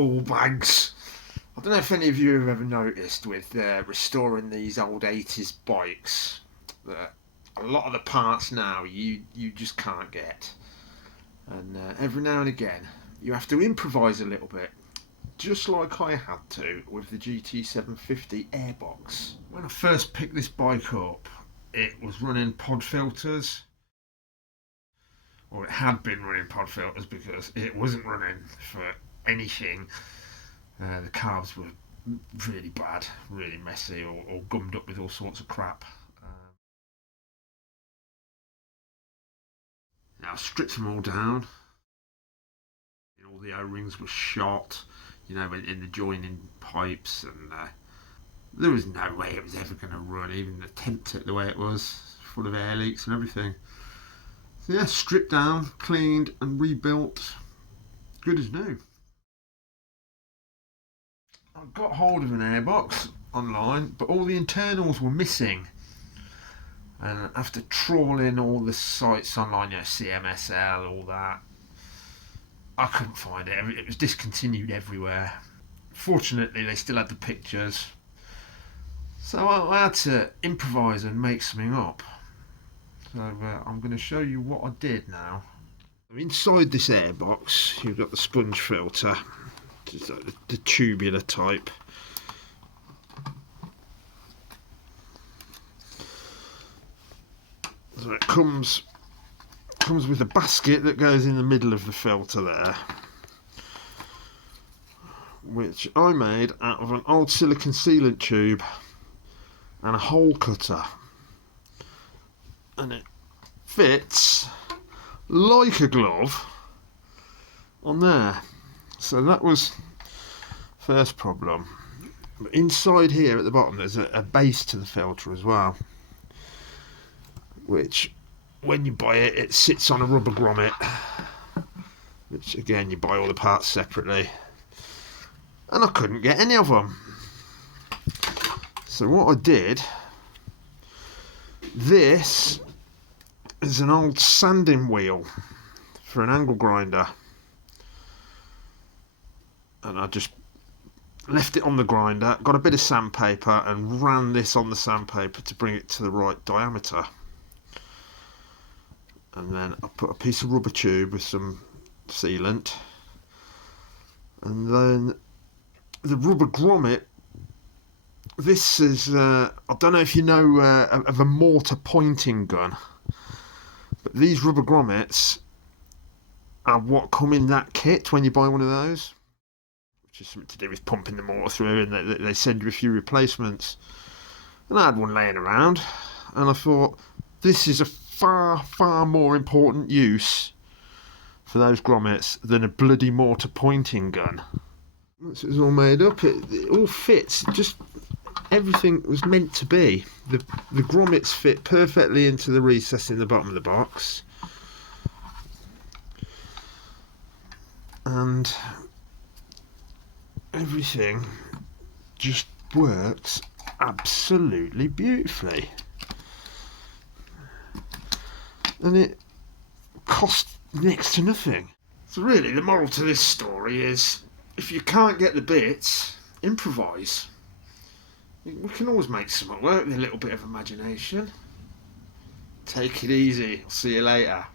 ball bags. I don't know if any of you have ever noticed with restoring these old 80s bikes that a lot of the parts now you just can't get, and every now and again you have to improvise a little bit, just like I had to with the GT750 airbox. When I first picked this bike up, it was running pod filters, or it had been running pod filters because it wasn't running for anything. The carbs were really bad, really messy, or gummed up with all sorts of crap. Now I stripped them all down. All the O-rings were shot, in the joining pipes, and there was no way it was ever going to run, even attempt it the way it was, full of air leaks and everything. So yeah, stripped down, cleaned and rebuilt, good as new. I got hold of an airbox online, but all the internals were missing. And after trawling all the sites online, CMSL, all that, I couldn't find it. It was discontinued everywhere. Fortunately, they still had the pictures. So I had to improvise and make something up. So I'm going to show you what I did now. Inside this airbox, you've got the sponge filter. Just like the tubular type. So it comes with a basket that goes in the middle of the filter there, which I made out of an old silicon sealant tube and a hole cutter, and it fits like a glove on there. So that was first problem. But inside here at the bottom there's a base to the filter as well, which when you buy it, it sits on a rubber grommet, which again you buy all the parts separately, and I couldn't get any of them. So what I did, this is an old sanding wheel for an angle grinder, and I just left it on the grinder, got a bit of sandpaper and ran this on the sandpaper to bring it to the right diameter. And then I put a piece of rubber tube with some sealant, and then the rubber grommet. This is I don't know if you know of a mortar pointing gun, but these rubber grommets are what come in that kit when you buy one of those, which is something to do with pumping the mortar through, and they send you a few replacements. And I had one laying around, and I thought this is a far more important use for those grommets than a bloody mortar pointing gun. Once it was all made up, it all fits, just everything was meant to be. The grommets fit perfectly into the recess in the bottom of the box, and everything just works absolutely beautifully. And it cost next to nothing. So really the moral to this story is, if you can't get the bits, improvise. We can always make something work with a little bit of imagination. Take it easy. I'll see you later.